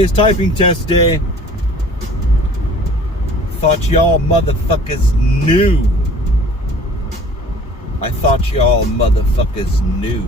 Today's typing test day. Thought y'all motherfuckers knew. I thought y'all motherfuckers knew.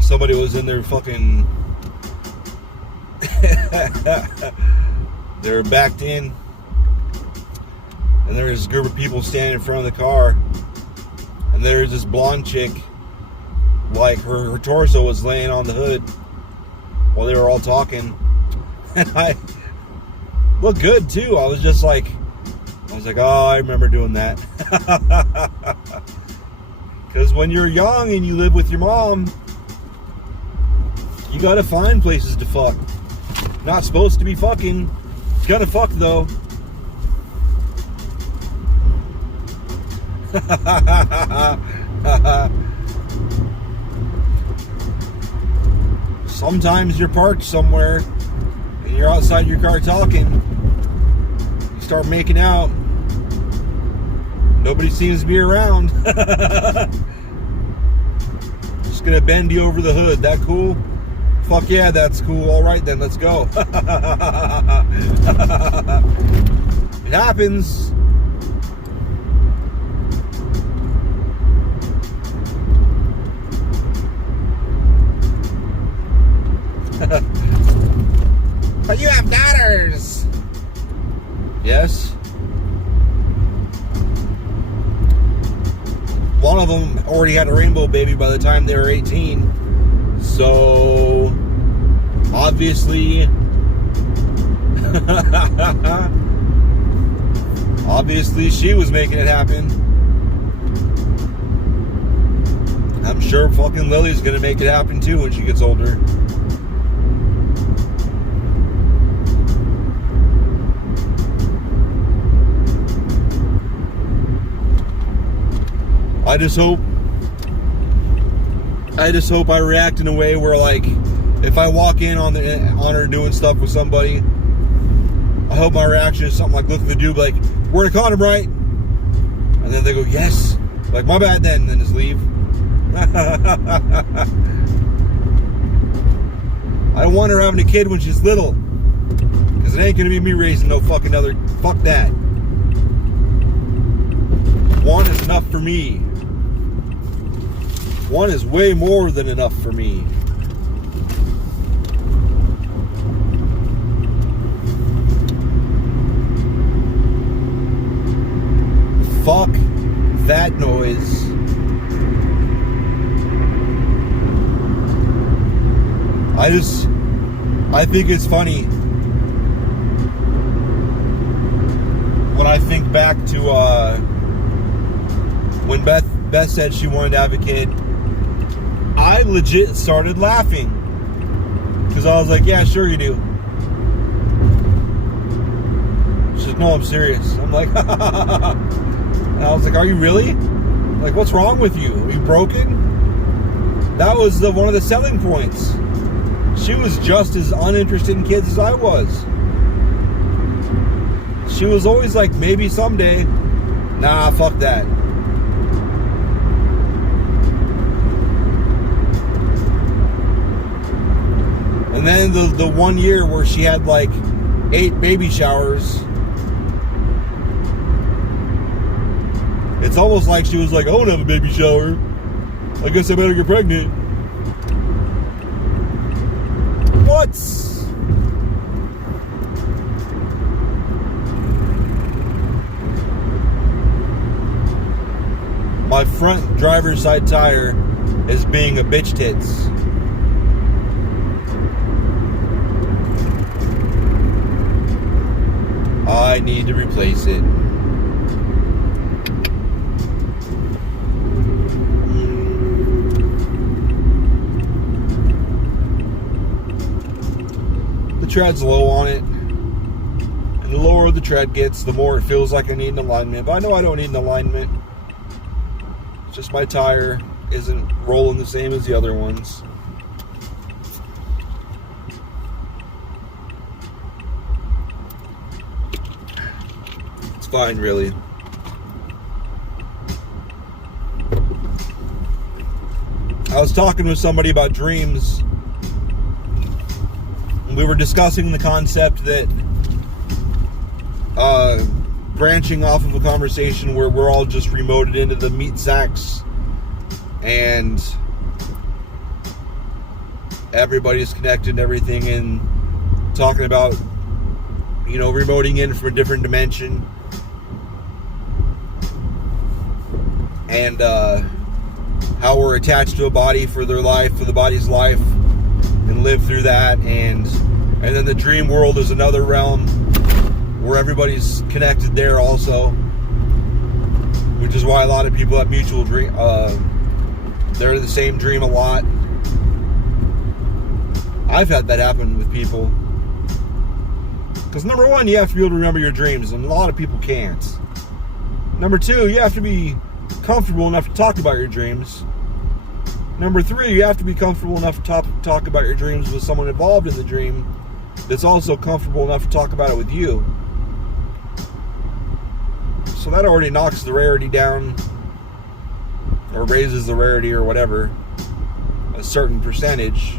Somebody was in there fucking they were backed in, and there was a group of people standing in front of the car, and there was this blonde chick, like her torso was laying on the hood while they were all talking, and I looked good too. I was like, oh, I remember doing that. Because when you're young and you live with your mom, you gotta find places to fuck. Not supposed to be fucking. Gotta fuck though. Sometimes you're parked somewhere and you're outside your car talking. You start making out. Nobody seems to be around. Just gonna bend you over the hood. That cool? Fuck yeah, that's cool. All right then, let's go. It happens. But you have daughters. Yes. One of them already had a rainbow baby by the time they were 18. So, obviously, she was making it happen. I'm sure fucking Lily's gonna make it happen too when she gets older. I just hope I react in a way where, like, if I walk in on her doing stuff with somebody, I hope my reaction is something like, look at the dude, like, wearing a condom, right? And then they go, yes. Like, my bad then, and then just leave. I don't want her having a kid when she's little, because it ain't gonna be me raising no fucking other. Fuck that. One is enough for me. One is way more than enough for me. Fuck that noise. I think it's funny when I think back to when Beth said she wanted to have a kid. I legit started laughing because I was like, yeah, sure you do. She said, no, I'm serious. I'm like, and I was like, are you really? Like, what's wrong with you? Are you broken? That was one of the selling points. She was just as uninterested in kids as I was. She was always like, maybe someday. Nah, fuck that. And then the 1 year where she had like 8 baby showers, it's almost like she was like, I won't have a baby shower. I guess I better get pregnant. What? My front driver's side tire is being a bitch tits. I need to replace it. The tread's low on it. And the lower the tread gets, the more it feels like I need an alignment. But I know I don't need an alignment. Just my tire isn't rolling the same as the other ones. It's fine, really. I was talking with somebody about dreams. We were discussing the concept that branching off of a conversation where we're all just remoted into the meat sacks and everybody's connected and everything, and talking about, you know, remoting in from a different dimension and how we're attached to a body for their life, for the body's life, and live through that, and then the dream world is another realm where everybody's connected there also, which is why a lot of people have mutual dream. They're the same dream a lot. I've had that happen with people. Because number one, you have to be able to remember your dreams, and a lot of people can't. Number two, you have to be comfortable enough to talk about your dreams. Number three, you have to be comfortable enough to talk about your dreams with someone involved in the dream that's also comfortable enough to talk about it with you. So that already knocks the rarity down, or raises the rarity, or whatever, a certain percentage.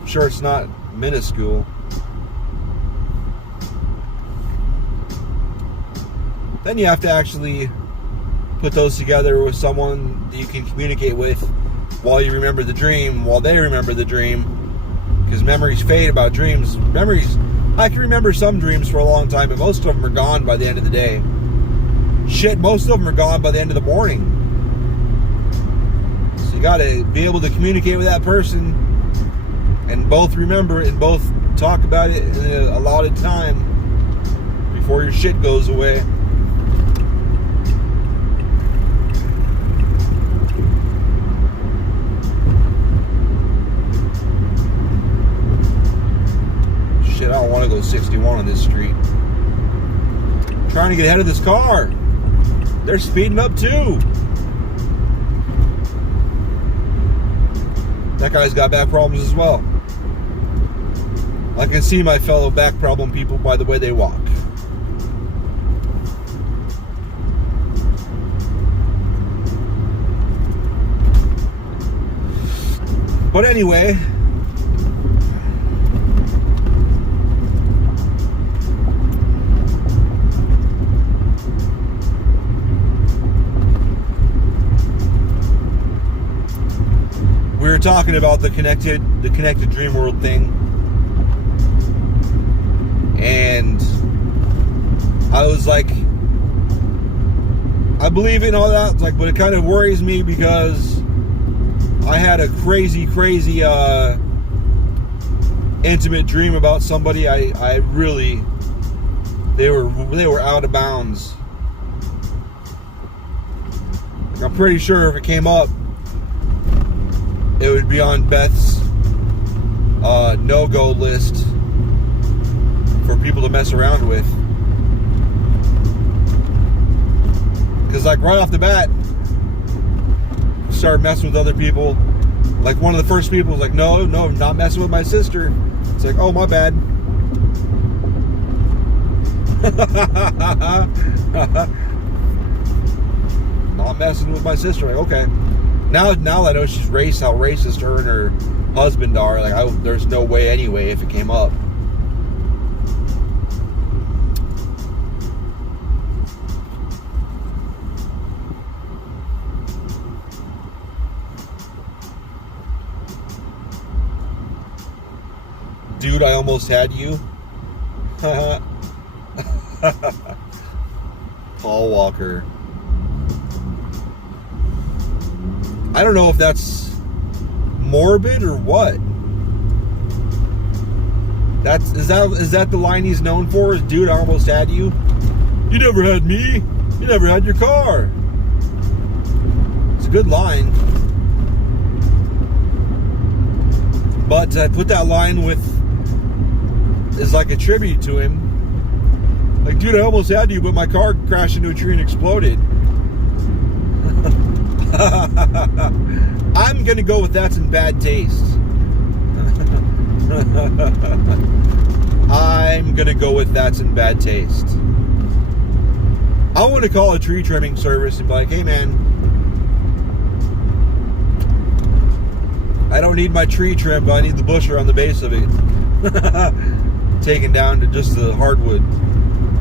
I'm sure it's not minuscule. Then you have to actually put those together with someone that you can communicate with while you remember the dream, while they remember the dream, because memories fade about dreams. I can remember some dreams for a long time, but most of them are gone by the end of the day. Shit, most of them are gone by the end of the morning. So you gotta be able to communicate with that person and both remember it and both talk about it in a allotted time before your shit goes away. Shit, I don't want to go 61 on this street. I'm trying to get ahead of this car. They're speeding up too. That guy's got back problems as well. I can see my fellow back problem people by the way they walk. But anyway, we were talking about the connected dream world thing, and I was like, I believe in all that, like, but it kind of worries me because I had a crazy intimate dream about somebody. I really, they were out of bounds. I'm pretty sure if it came up, it would be on Beth's no-go list for people to mess around with. Because, like, right off the bat, started messing with other people. Like, one of the first people was like, no, not messing with my sister. It's like, oh, my bad. Not messing with my sister. Like, okay. Now that I know she's how racist her and her husband are, like, there's no way anyway if it came up. Dude, I almost had you. Paul Walker. I don't know if that's morbid or what. Is that the line he's known for? Is, dude, I almost had you? You never had me. You never had your car. It's a good line. But I put that line is like a tribute to him. Like, dude, I almost had you, but my car crashed into a tree and exploded. I'm gonna go with that's in bad taste. I'm gonna go with that's in bad taste. I want to call a tree trimming service and be like, hey man, I don't need my tree trimmed, but I need the bush around the base of it taken down to just the hardwood,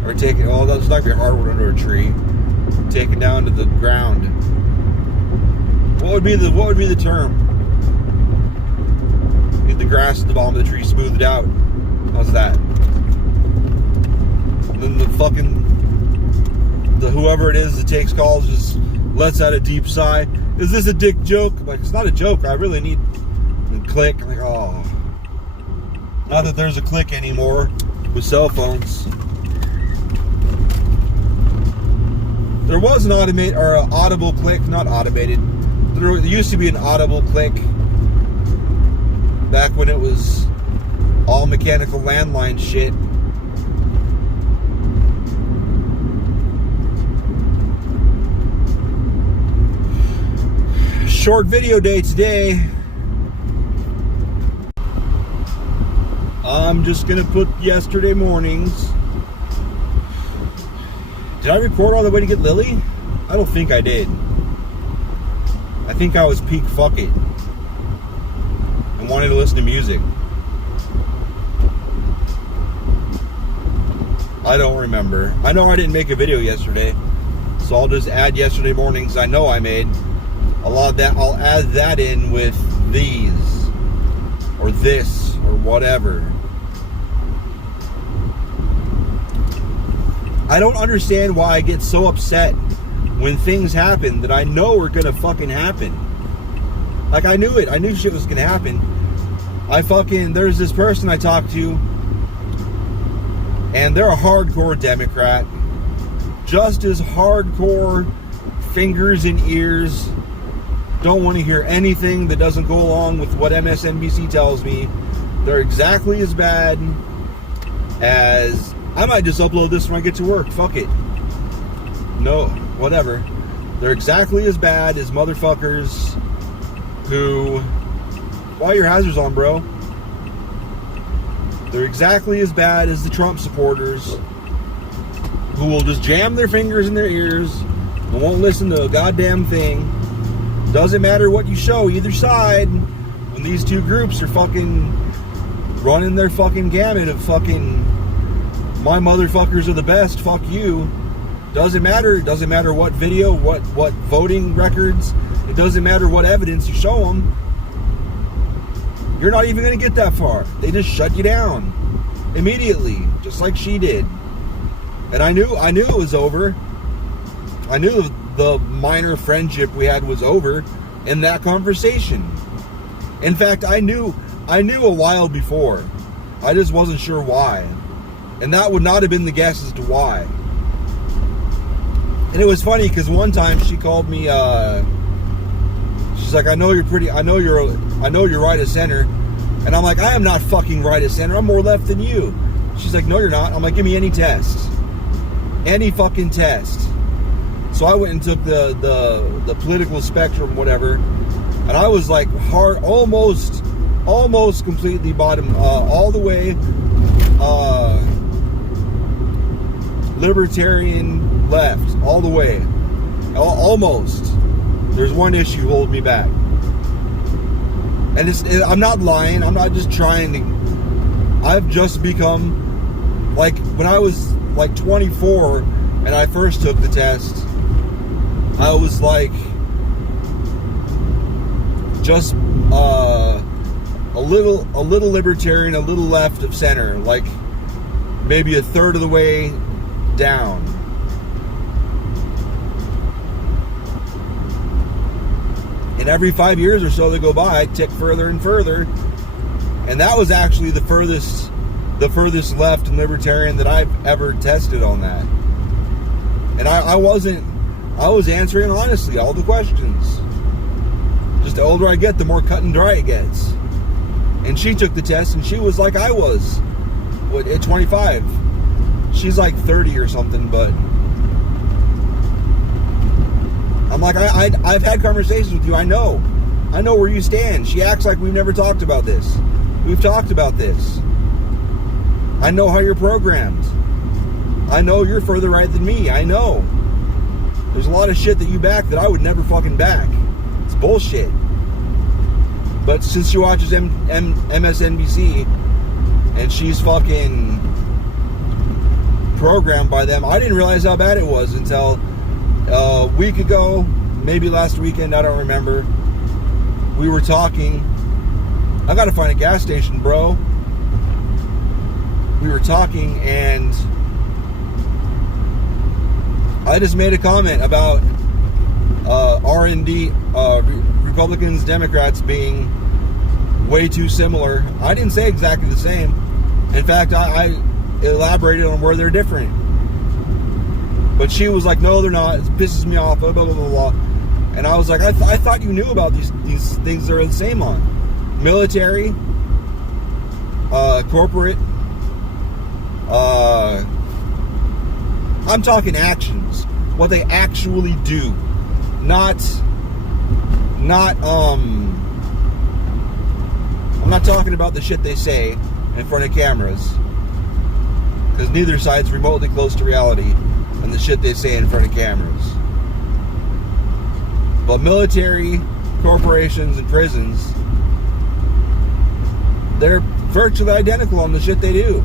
or taken, oh, that's not gonna be hardwood under a tree, taken down to the ground. What would be the term? Need the grass at the bottom of the tree smoothed out. How's that? And then the whoever it is that takes calls just lets out a deep sigh. Is this a dick joke? I'm like, it's not a joke. I really need. And click. I'm like, oh. Not that there's a click anymore with cell phones. There was an audible click, not automated. There used to be an audible click back when it was all mechanical landline shit. Short video day today. I'm just gonna put yesterday mornings. Did I record all the way to get Lily? I don't think I did. I think I was peak fuck it and wanted to listen to music. I don't remember. I know I didn't make a video yesterday, so I'll just add yesterday mornings I know I made. A lot of that, I'll add that in with these or this or whatever. I don't understand why I get so upset when things happen that I know are gonna fucking happen. Like, I knew it. I knew shit was gonna happen. There's this person I talked to, and they're a hardcore Democrat. Just as hardcore, fingers in ears. Don't want to hear anything that doesn't go along with what MSNBC tells me. They're exactly as bad as... I might just upload this when I get to work. Fuck it. No, whatever. They're exactly as bad as motherfuckers who... Why are your hazards on, bro? They're exactly as bad as the Trump supporters who will just jam their fingers in their ears and won't listen to a goddamn thing. Doesn't matter what you show either side. When these two groups are fucking running their fucking gamut of fucking my motherfuckers are the best, fuck you. Doesn't matter. It doesn't matter what video, what voting records. It doesn't matter what evidence you show them. You're not even going to get that far. They just shut you down immediately, just like she did. And I knew it was over. I knew the minor friendship we had was over in that conversation. In fact, I knew a while before. I just wasn't sure why. And that would not have been the guess as to why. And it was funny because one time she called me, she's like, I know you're right of center. And I'm like, I am not fucking right of center. I'm more left than you. She's like, no, you're not. I'm like, give me any test. Any fucking test. So I went and took the political spectrum, whatever. And I was like hard, almost completely bottom, all the way, libertarian left, all the way. Almost. There's one issue holding me back. And I'm not lying. I'm not just trying to... I've just become... Like, when I was, like, 24 and I first took the test, I was, like... Just, a little libertarian, a little left of center. Like, maybe a third of the way down. And every 5 years or so that go by, I tick further and further. And that was actually the furthest left and libertarian that I've ever tested on that. And I was answering honestly all the questions. Just the older I get, the more cut and dry it gets. And she took the test and she was like I was. At 25. She's like 30 or something, but I'm like, I've had conversations with you. I know where you stand. She acts like we've never talked about this. We've talked about this. I know how you're programmed. I know you're further right than me. I know. There's a lot of shit that you back that I would never fucking back. It's bullshit. But since she watches MSNBC and she's fucking programmed by them, I didn't realize how bad it was until a week ago, maybe last weekend, I don't remember. We were talking. I gotta find a gas station, bro. We were talking and I just made a comment about R&D, Republicans, Democrats being way too similar. I didn't say exactly the same. In fact, I elaborated on where they're different. But she was like, no, they're not. It pisses me off, blah, blah, blah, blah, blah. And I was like, I thought you knew about these things they're the same on. Military, corporate, I'm talking actions. What they actually do. Not I'm not talking about the shit they say in front of cameras. Because neither side's remotely close to reality and the shit they say in front of cameras. But military, corporations, and prisons, they're virtually identical on the shit they do.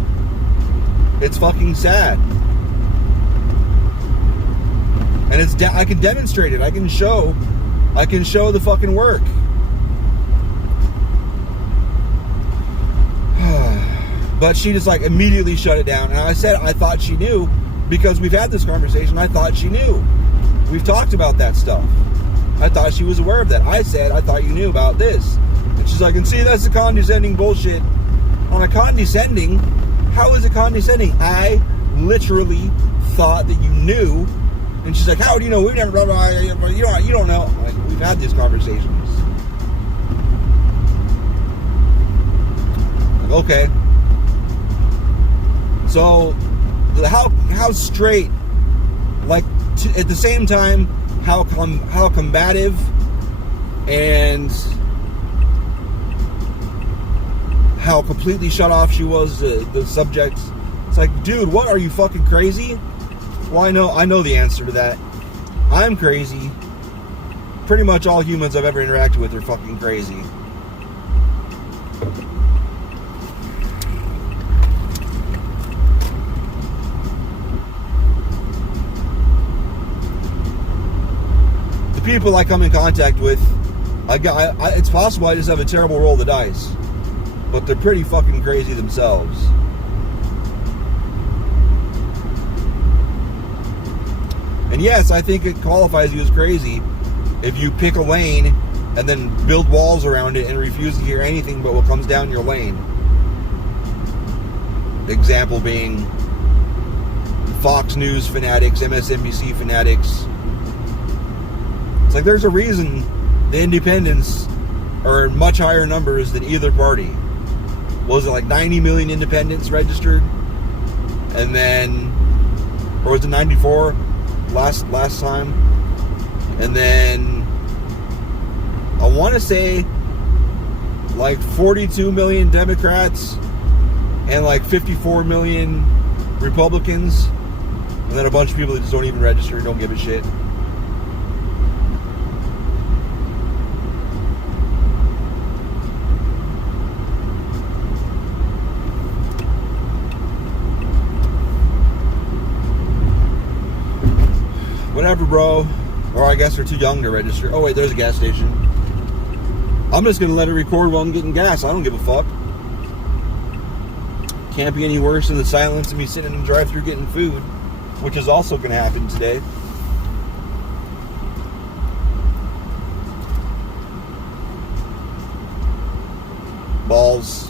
It's fucking sad. And I can demonstrate it. I can show the fucking work. But she just like immediately shut it down. And I said I thought she knew because we've had this conversation. I thought she knew. We've talked about that stuff. I thought she was aware of that. I said I thought you knew about this. And she's like, and see, that's the condescending bullshit. On a condescending, how is it condescending? I literally thought that you knew. And she's like, how do you know? We've never, blah, blah, blah, you don't know. Like, we've had these conversations. Like, okay. So, how straight, like, at the same time, how combative and how completely shut off she was, the subject. It's like, dude, what, are you fucking crazy? Well, I know the answer to that. I'm crazy. Pretty much all humans I've ever interacted with are fucking crazy. The people I come in contact with, it's possible I just have a terrible roll of the dice. But they're pretty fucking crazy themselves. And yes, I think it qualifies you as crazy if you pick a lane and then build walls around it and refuse to hear anything but what comes down your lane. Example being Fox News fanatics, MSNBC fanatics. It's like there's a reason the independents are in much higher numbers than either party. Was it like 90 million independents registered? And then, or was it 94? Last time, and then I want to say like 42 million Democrats and like 54 million Republicans, and then a bunch of people that just don't even register, don't give a shit. Whatever, bro. Or I guess they're too young to register. Oh, wait, there's a gas station. I'm just going to let it record while I'm getting gas. I don't give a fuck. Can't be any worse than the silence of me sitting in the drive-thru getting food, which is also going to happen today. Balls.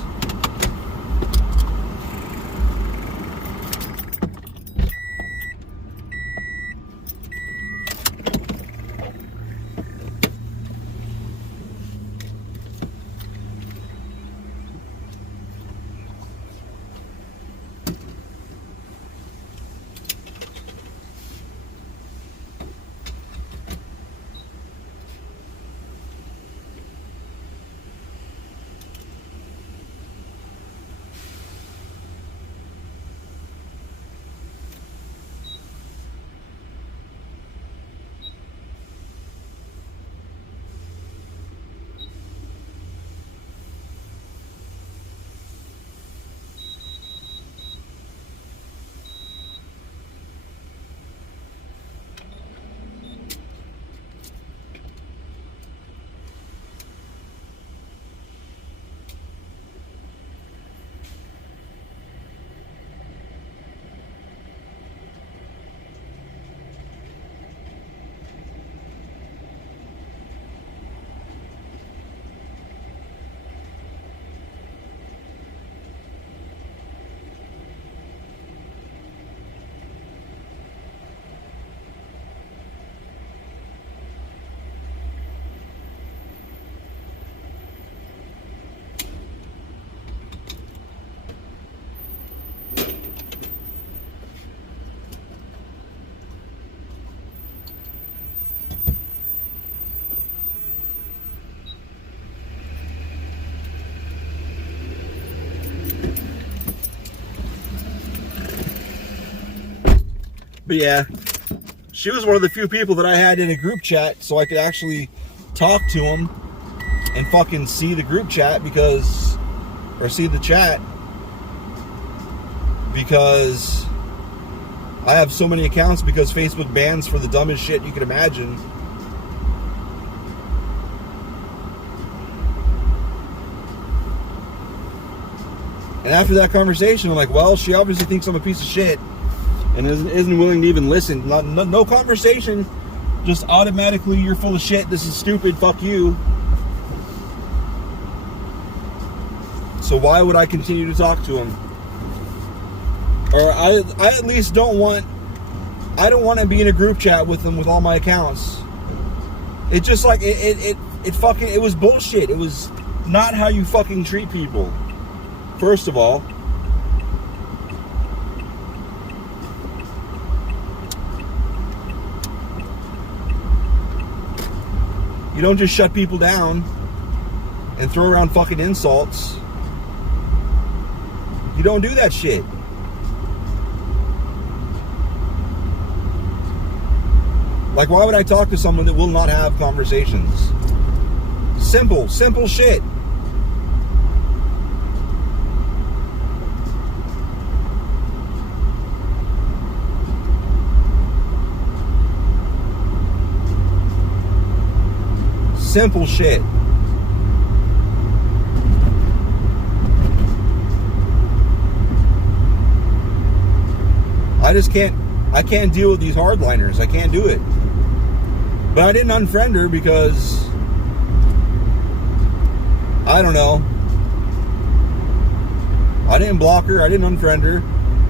But yeah, she was one of the few people that I had in a group chat so I could actually talk to them and fucking see the group chat or see the chat, because I have so many accounts because Facebook bans for the dumbest shit you can imagine. And after that conversation, I'm like, well, she obviously thinks I'm a piece of shit and isn't willing to even listen. No conversation, just automatically, you're full of shit, this is stupid, fuck you. So why would I continue to talk to him? Or I at least don't want to be in a group chat with them with all my accounts. It just like, it was bullshit. It was not how you fucking treat people. First of all, you don't just shut people down and throw around fucking insults. You don't do that shit. Like, why would I talk to someone that will not have conversations? Simple shit. Simple shit. I can't deal with these hardliners. I can't do it. But I didn't unfriend her because, I don't know. I didn't block her. I didn't unfriend her.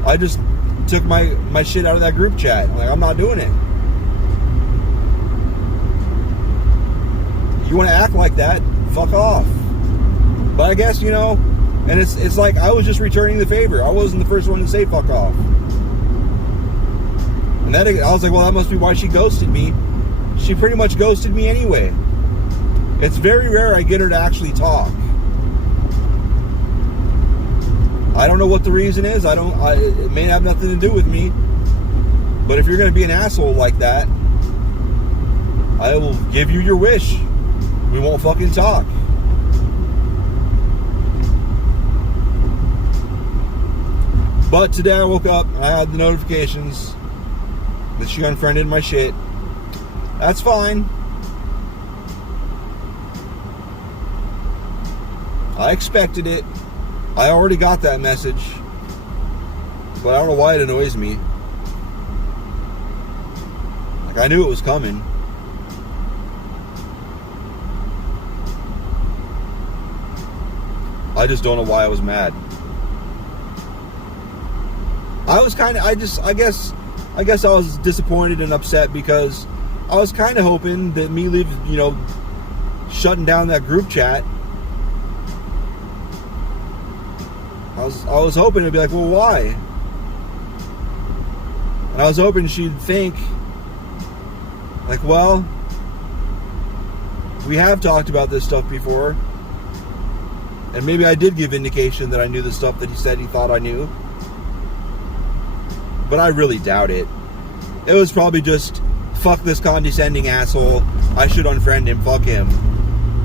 I just took my shit out of that group chat. I'm like, I'm not doing it. You want to act like that, fuck off. But I guess, and it's like I was just returning the favor. I wasn't the first one to say fuck off. And then I was like, well, that must be why she ghosted me. She pretty much ghosted me anyway. It's very rare I get her to actually talk. I don't know what the reason is. It may have nothing to do with me. But if you're going to be an asshole like that, I will give you your wish. We won't fucking talk. But today I woke up, I had the notifications that she unfriended my shit. That's fine. I expected it. I already got that message. But I don't know why it annoys me. Like, I knew it was coming. I just don't know why I was mad. I guess I was disappointed and upset because I was kind of hoping that me shutting down that group chat, I was hoping to be like, well, why? And I was hoping she'd think, like, well, we have talked about this stuff before, and maybe I did give indication that I knew the stuff that he said he thought I knew. But I really doubt it. It was probably just, fuck this condescending asshole, I should unfriend him, fuck him.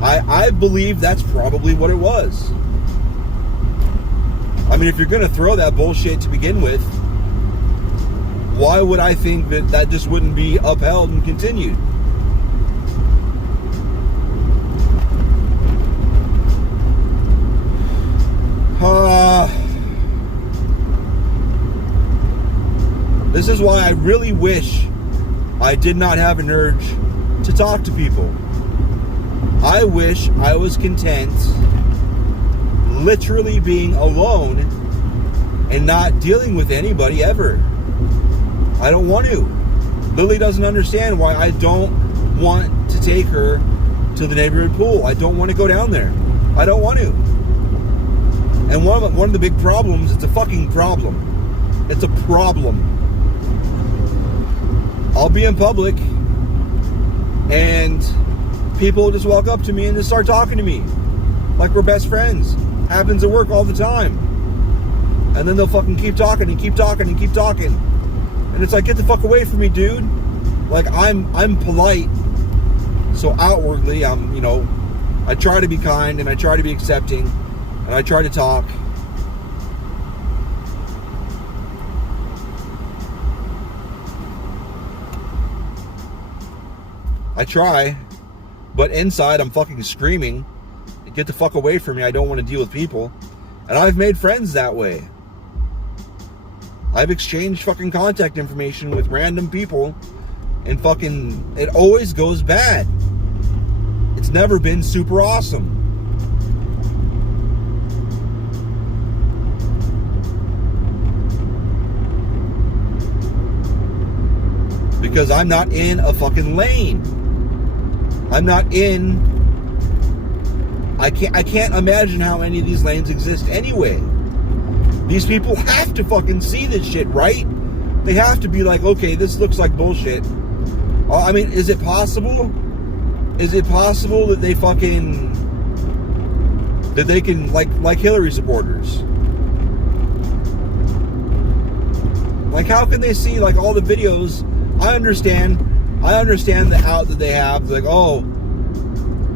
I believe that's probably what it was. I mean, if you're going to throw that bullshit to begin with, why would I think that just wouldn't be upheld and continued? This is why I really wish I did not have an urge to talk to people. I wish I was content literally being alone and not dealing with anybody ever. I don't want to. Lily doesn't understand why I don't want to take her to the neighborhood pool. I don't want to go down there. I don't want to. And one of the big problems, it's a fucking problem. It's a problem. I'll be in public and people will just walk up to me and just start talking to me like we're best friends. Happens at work all the time. And then they'll fucking keep talking and keep talking and keep talking. And it's like, get the fuck away from me, dude. Like, I'm polite, so outwardly I'm, you know, I try to be kind and I try to be accepting and I try to talk. I try, but inside I'm fucking screaming, get the fuck away from me, I don't want to deal with people. And I've made friends that way. I've exchanged fucking contact information with random people, and fucking, it always goes bad. It's never been super awesome. Because I'm not in a fucking lane. I'm not in... I can't imagine how any of these lanes exist anyway. These people have to fucking see this shit, right? They have to be like, okay, this looks like bullshit. I mean, is it possible? Is it possible that they fucking... that they can, like Hillary supporters? Like, how can they see, like, all the videos? I understand the out that they have. Like, oh,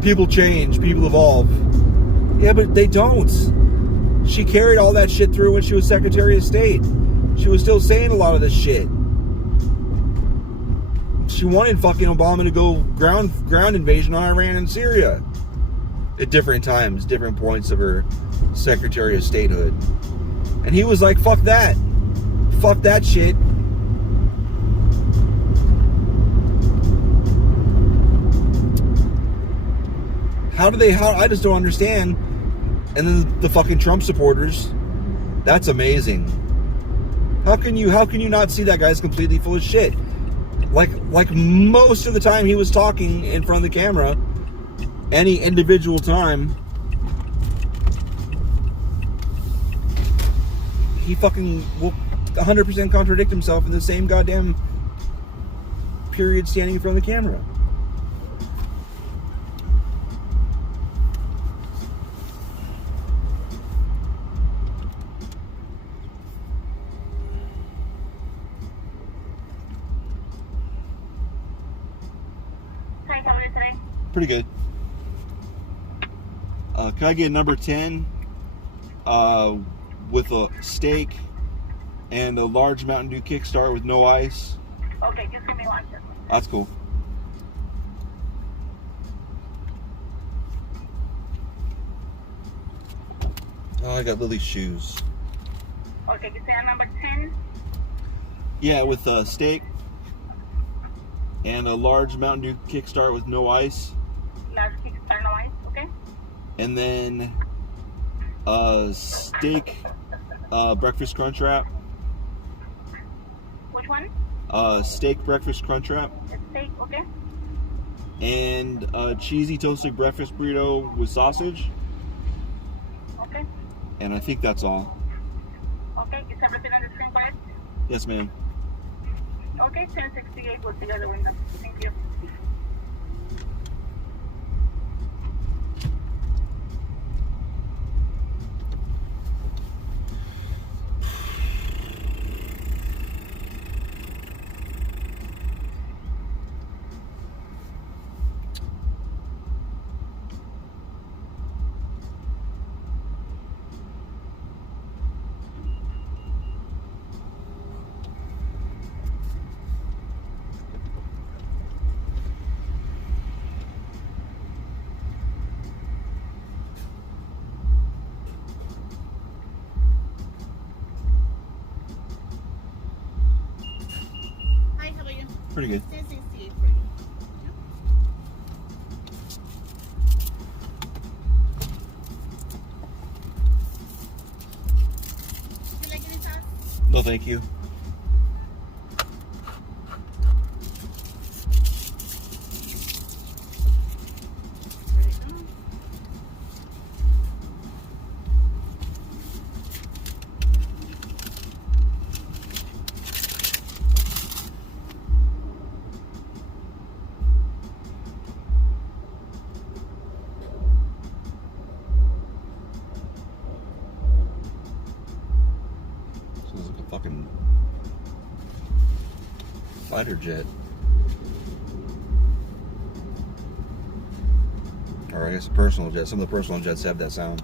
people change, people evolve. Yeah, but they don't. She carried all that shit through when she was Secretary of State. She was still saying a lot of this shit. She wanted fucking Obama to go ground invasion on Iran and Syria. At different times, different points of her Secretary of Statehood. And he was like, fuck that. Fuck that shit. How I just don't understand. And then the fucking Trump supporters, that's amazing. How can you not see that guy's completely full of shit? Like most of the time he was talking in front of the camera, any individual time, he fucking will 100% contradict himself in the same goddamn period standing in front of the camera. Pretty good. Can I get number 10 with a steak and a large Mountain Dew Kickstart with no ice? Okay, just give me 1 second. That's cool. Oh, I got Lily's shoes. Okay, you say number 10? Yeah, with a steak and a large Mountain Dew Kickstart with no ice. Large Kickstart, no ice, okay? And then a steak breakfast crunch wrap. Which one? Steak breakfast crunch wrap. A steak, okay? And a cheesy toasted breakfast burrito with sausage. Okay. And I think that's all. Okay, is everything on the screen correct? Yes, ma'am. Okay, 1068 will be the other window. Thank you. Pretty good. 1068 for you. Would you like any sauce? No, thank you. Fucking Fighter jet. Or I guess a personal jet. Some of the personal jets have that sound.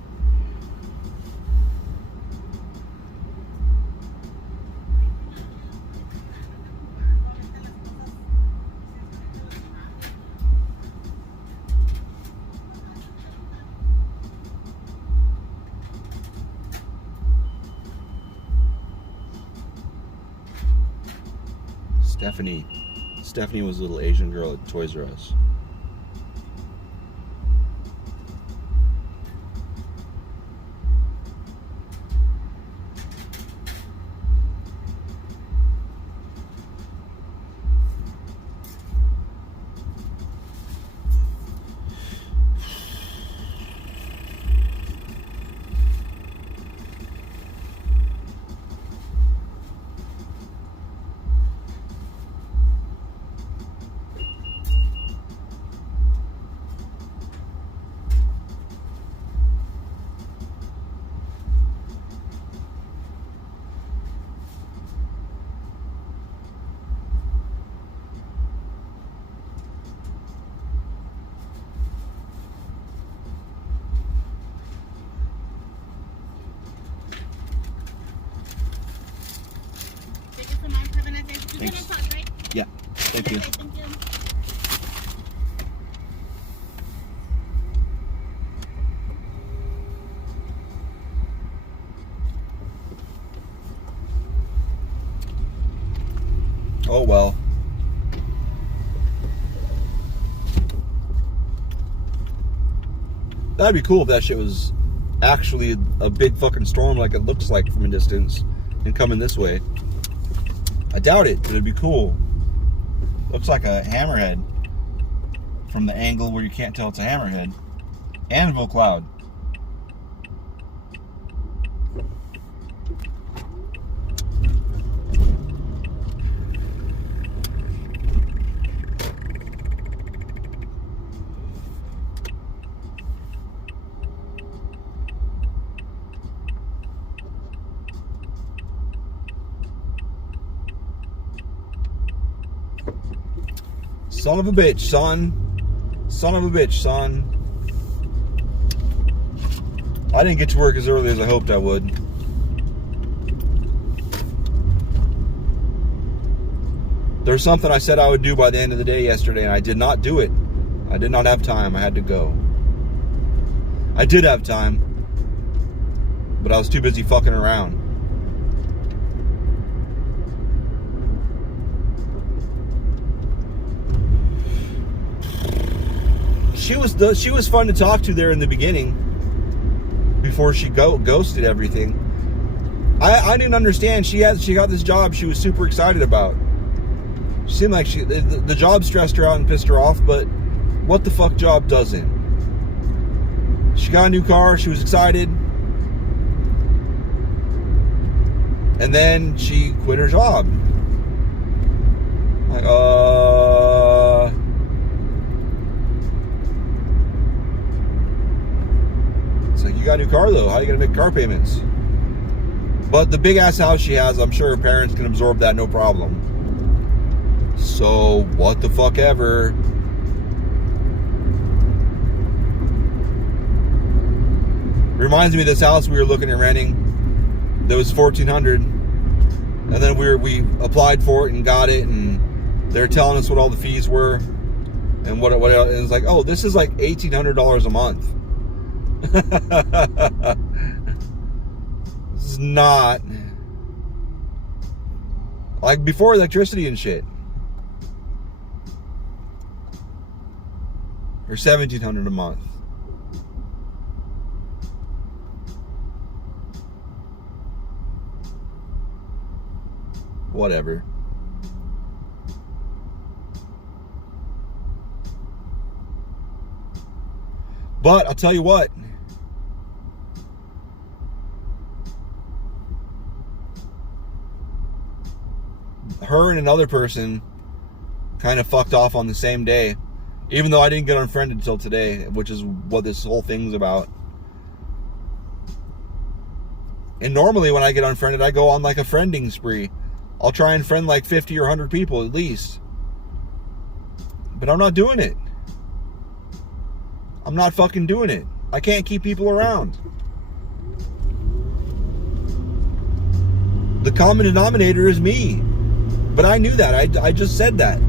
Stephanie was a little Asian girl at Toys R Us. Thanks. Yeah, thank you. Thank you. Oh well. That'd be cool if that shit was actually a big fucking storm like it looks like from a distance and coming this way. I doubt it, but it'd be cool. Looks like a hammerhead from the angle where you can't tell it's a hammerhead. Anvil cloud. Son of a bitch, son. Son of a bitch, son. I didn't get to work as early as I hoped I would. There's something I said I would do by the end of the day yesterday, and I did not do it. I did not have time. I had to go. I did have time, but I was too busy fucking around. She was fun to talk to there in the beginning, before she ghosted everything. I didn't understand. She got this job she was super excited about. She seemed like the job stressed her out and pissed her off, but what the fuck job doesn't? She got a new car. She was excited, and then she quit her job. Like, It's like, you got a new car though. How are you gonna make car payments? But the big ass house she has, I'm sure her parents can absorb that no problem. So what the fuck ever. Reminds me of this house we were looking at renting. That was $1,400, and then we applied for it and got it, and they're telling us what all the fees were, and what and it's like, oh, this is like $1,800 a month. This is not like before electricity and shit. Or $1,700 a month. Whatever. But I'll tell you what. Her and another person kind of fucked off on the same day. Even though I didn't get unfriended until today, which is what this whole thing's about. And normally when I get unfriended, I go on like a friending spree. I'll try and friend like 50 or 100 people at least. But I'm not doing it. I'm not fucking doing it. I can't keep people around. The common denominator is me. But I knew that. I just said that.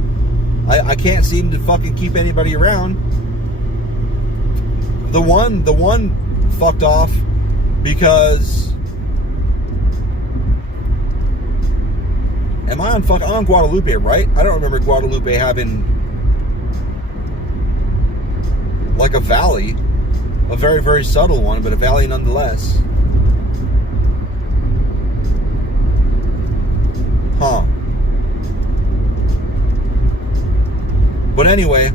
I can't seem to fucking keep anybody around. The one fucked off because I'm on Guadalupe, right? I don't remember Guadalupe having like a valley, a very, very subtle one, but a valley nonetheless. Huh. But anyway,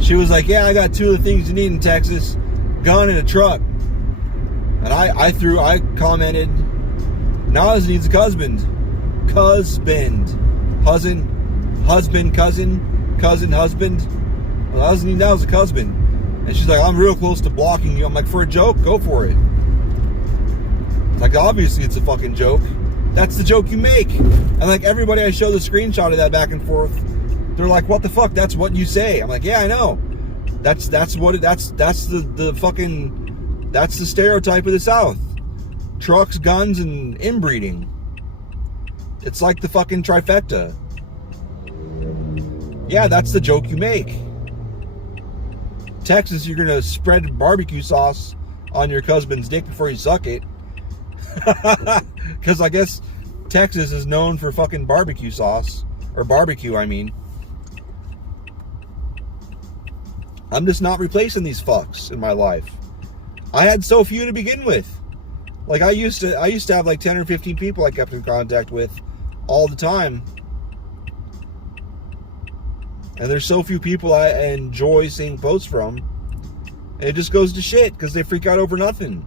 she was like, yeah, I got 2 of the things you need in Texas, gun and a truck. And I commented, Nas needs a husband. Husband. Cousin, husband. Well, Nas needs a husband. And she's like, I'm real close to blocking you. I'm like, for a joke, go for it. It's like, obviously it's a fucking joke. That's the joke you make. And like everybody I show the screenshot of that back and forth, they're like, what the fuck? That's what you say. I'm like, yeah, I know. That's the stereotype of the South. Trucks, guns, and inbreeding. It's like the fucking trifecta. Yeah, that's the joke you make. Texas, you're gonna spread barbecue sauce on your husband's dick before you suck it. Because I guess Texas is known for fucking barbecue sauce. Or barbecue, I mean. I'm just not replacing these fucks in my life. I had so few to begin with. Like I used to have like 10 or 15 people I kept in contact with all the time. And there's so few people I enjoy seeing posts from. And it just goes to shit because they freak out over nothing.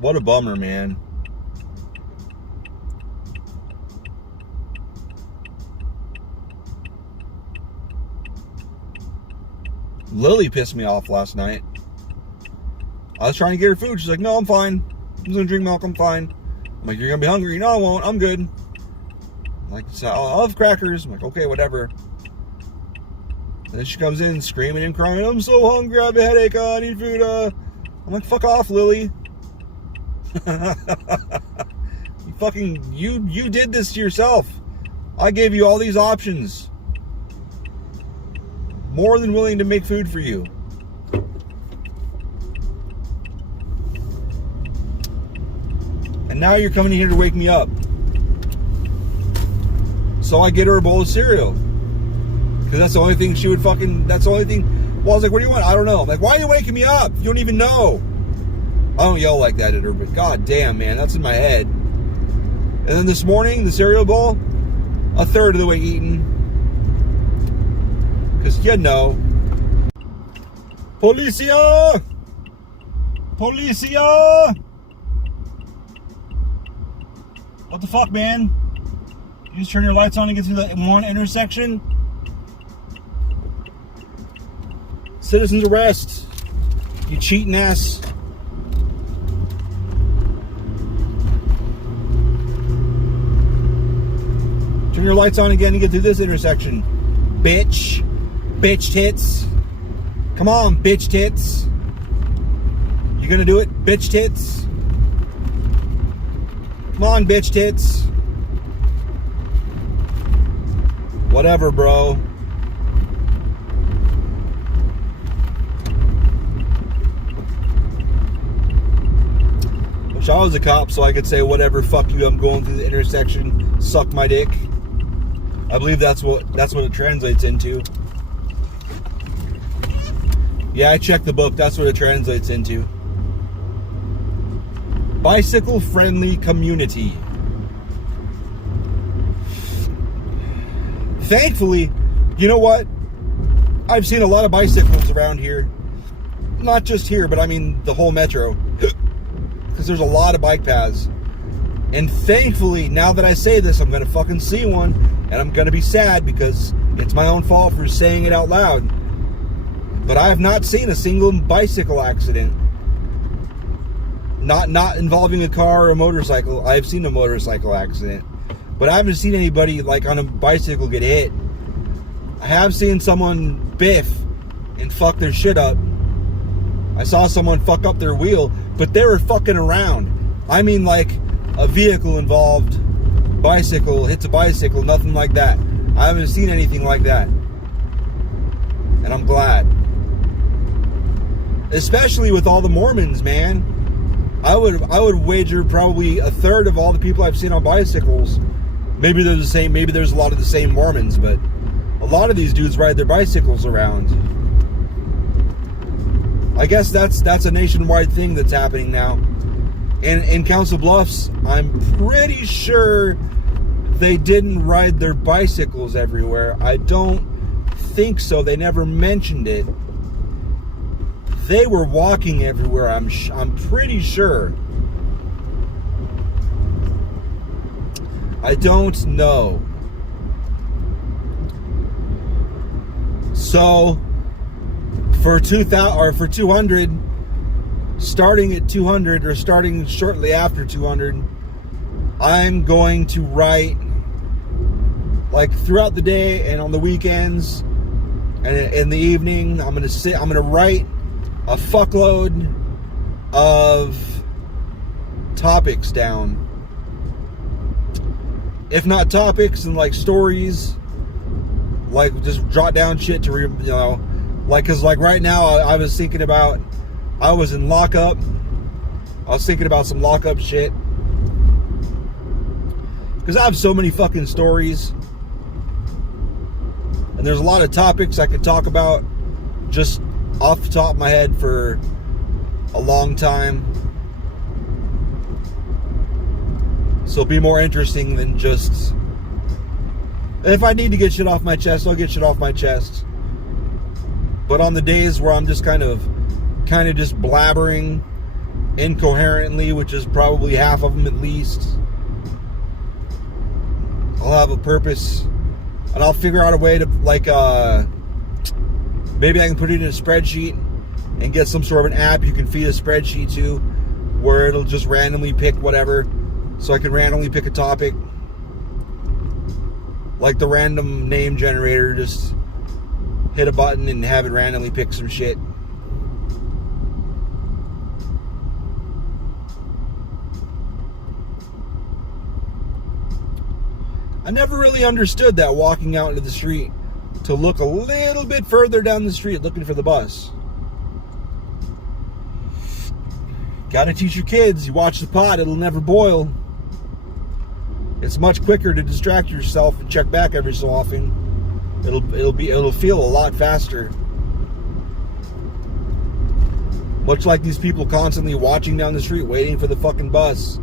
What a bummer, man. Lily pissed me off last night. I was trying to get her food. She's like, no, I'm fine. I'm just gonna drink milk, I'm fine. I'm like, you're gonna be hungry? No, I won't, I'm good. I'm like, so I'll have crackers. I'm like, okay, whatever. And then she comes in screaming and crying, I'm so hungry, I have a headache, I need food. I'm like, fuck off, Lily. You did this to yourself. I gave you all these options. More than willing to make food for you. And now you're coming in here to wake me up. So I get her a bowl of cereal. Because that's the only thing she would that's the only thing. Well, I was like, what do you want? I don't know. I'm like, why are you waking me up? You don't even know. I don't yell like that at her, but god damn, man, that's in my head. And then this morning, the cereal bowl, a third of the way eaten. Because you know. Policia! Policia! What the fuck, man? You just turn your lights on and get through that one intersection? Citizen's arrest. You cheating ass. Turn your lights on again and get through this intersection. Bitch. Bitch tits. Come on, bitch tits. You gonna do it, bitch tits? Come on, bitch tits. Whatever, bro. Wish I was a cop so I could say whatever, fuck you, I'm going through the intersection, suck my dick. I believe that's what it translates into. Yeah, I checked the book. That's what it translates into. Bicycle-friendly community. thankfully, you know what? I've seen a lot of bicycles around here. Not just here, but I mean the whole metro. Because there's a lot of bike paths. And thankfully, now that I say this, I'm going to fucking see one. And I'm going to be sad because it's my own fault for saying it out loud. But I have not seen a single bicycle accident. Not involving a car or a motorcycle. I've seen a motorcycle accident. But I haven't seen anybody like on a bicycle get hit. I have seen someone biff and fuck their shit up. I saw someone fuck up their wheel, but they were fucking around. I mean like a vehicle involved, bicycle hits a bicycle, nothing like that. I haven't seen anything like that. And I'm glad. Especially with all the Mormons, man. I would wager probably a third of all the people I've seen on bicycles. Maybe they're the same, maybe there's a lot of the same Mormons, but a lot of these dudes ride their bicycles around. I guess that's a nationwide thing that's happening now. And in Council Bluffs, I'm pretty sure they didn't ride their bicycles everywhere. I don't think so. They never mentioned it. They were walking everywhere. I'm pretty sure. I don't know. So for 200, starting at 200 or starting shortly after 200, I'm going to write like throughout the day and on the weekends and in the evening. I'm going to write a fuckload of topics down. If not topics, and like stories, like just jot down shit to like, cause like right now I was thinking about, I was in lockup. I was thinking about some lockup shit. Cause I have so many fucking stories. And there's a lot of topics I could talk about just off the top of my head for a long time. So it'll be more interesting than just... If I need to get shit off my chest, I'll get shit off my chest. But on the days where I'm just kind of just blabbering incoherently, which is probably half of them at least, I'll have a purpose. And I'll figure out a way to, like, maybe I can put it in a spreadsheet and get some sort of an app you can feed a spreadsheet to where it'll just randomly pick whatever. So I can randomly pick a topic. Like the random name generator, just hit a button and have it randomly pick some shit. I never really understood that, walking out into the street to look a little bit further down the street looking for the bus. Gotta teach your kids, you watch the pot, it'll never boil. It's much quicker to distract yourself and check back every so often. It'll feel a lot faster. Much like these people constantly watching down the street waiting for the fucking bus.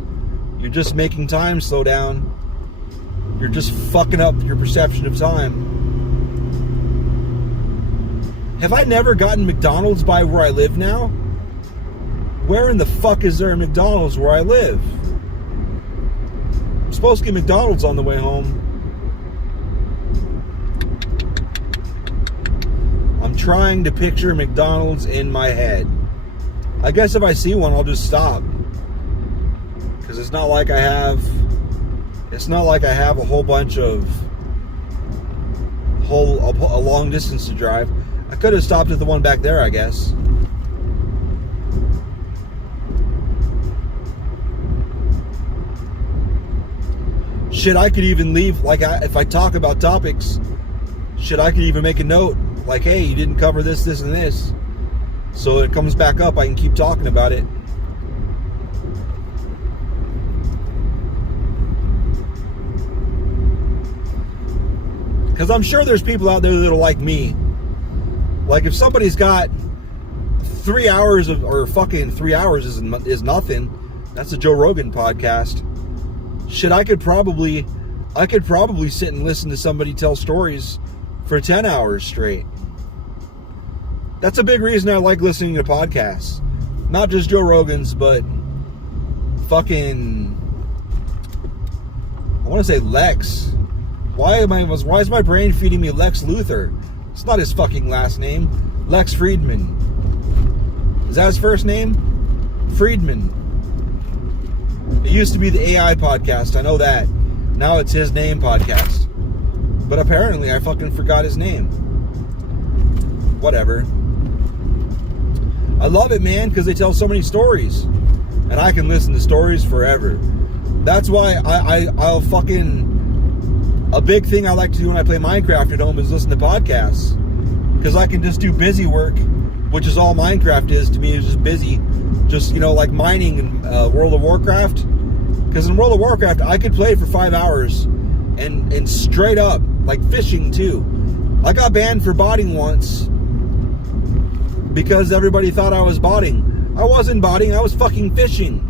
You're just making time slow down. You're just fucking up your perception of time. Have I never gotten McDonald's by where I live now? Where in the fuck is there a McDonald's where I live? I'm supposed to get McDonald's on the way home. I'm trying to picture McDonald's in my head. I guess if I see one, I'll just stop. Because it's not like I have a whole bunch of a long distance to drive. I could have stopped at the one back there, I guess. Shit, I could even leave, like, if I talk about topics, shit, I could even make a note, like, hey, you didn't cover this, this, and this. So it comes back up, I can keep talking about it. Because I'm sure there's people out there that are like me. Like, if somebody's got 3 hours or fucking 3 hours is nothing. That's a Joe Rogan podcast. Shit, I could probably I could probably sit and listen to somebody tell stories for 10 hours straight. That's a big reason I like listening to podcasts. Not just Joe Rogan's, but fucking, I want to say Lex. Why is my brain feeding me Lex Luthor? It's not his fucking last name. Lex Friedman. Is that his first name? Friedman. It used to be the AI podcast, I know that. Now it's his name podcast. But apparently I fucking forgot his name. Whatever. I love it, man, because they tell so many stories. And I can listen to stories forever. That's why I'll fucking... A big thing I like to do when I play Minecraft at home is listen to podcasts. Because I can just do busy work, which is all Minecraft is to me, is just busy. Just, you know, like mining in World of Warcraft. Because in World of Warcraft, I could play for 5 hours and straight up, like fishing too. I got banned for botting once because everybody thought I was botting. I wasn't botting, I was fucking fishing.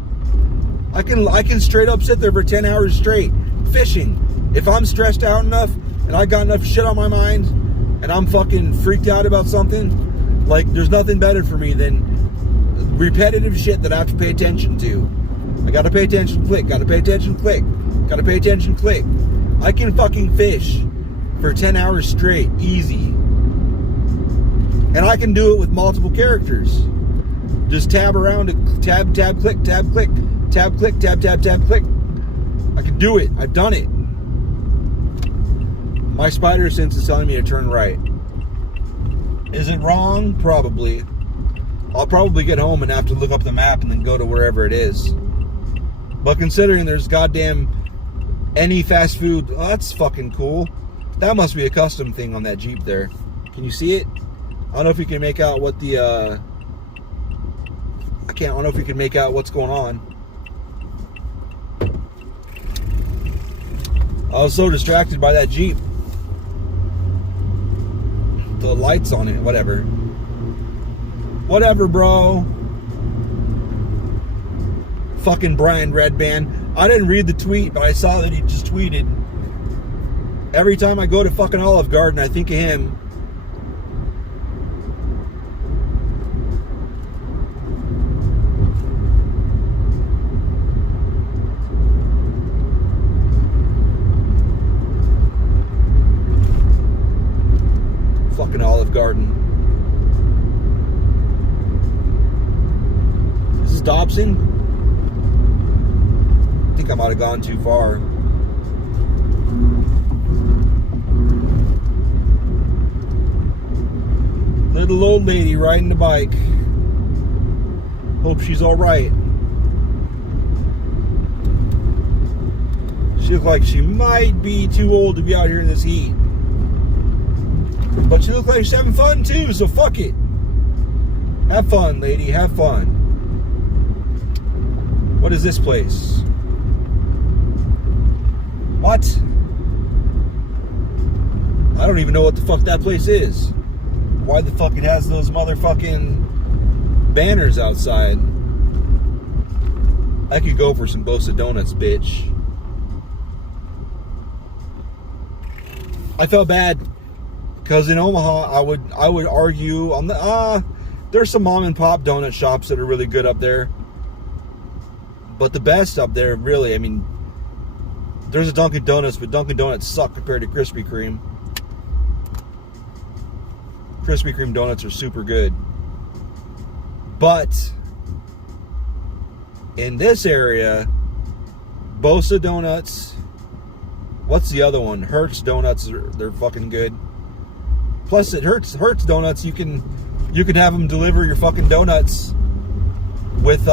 I can straight up sit there for 10 hours straight fishing. If I'm stressed out enough and I got enough shit on my mind and I'm fucking freaked out about something, like there's nothing better for me than repetitive shit that I have to pay attention to. I gotta pay attention, click, gotta pay attention, click, gotta pay attention, click. I can fucking fish for 10 hours straight, easy. And I can do it with multiple characters. Just tab around, tab, click, tab, click, tab, click, tab, click. I can do it, I've done it. My spider sense is telling me to turn right. Is it wrong? Probably. I'll probably get home and have to look up the map and then go to wherever it is. But considering there's goddamn any fast food, oh, that's fucking cool. That must be a custom thing on that Jeep there. Can you see it? I don't know if you can make out what the, I don't know if you can make out what's going on. I was so distracted by that Jeep. The lights on it, whatever. Whatever, bro. Fucking Brian Redband. I didn't read the tweet, but I saw that he just tweeted. Every time I go to fucking Olive Garden, I think of him. Fucking Olive Garden. Is this Dobson? I think I might have gone too far. Little old lady riding the bike. Hope she's alright. She looks like she might be too old to be out here in this heat. But she looks like she's having fun too, so fuck it. Have fun, lady, have fun. What is this place? What? I don't even know what the fuck that place is. Why the fuck it has those motherfucking banners outside. I could go for some Bosa Donuts, bitch. I felt bad because in Omaha, I would argue on the there's some mom and pop donut shops that are really good up there. But the best up there, really, I mean, there's a Dunkin' Donuts, but Dunkin' Donuts suck compared to Krispy Kreme. Krispy Kreme donuts are super good. But in this area, Bosa Donuts, what's the other one? Hertz Donuts, they're fucking good. Plus at Hertz Donuts, you can have them deliver your fucking donuts with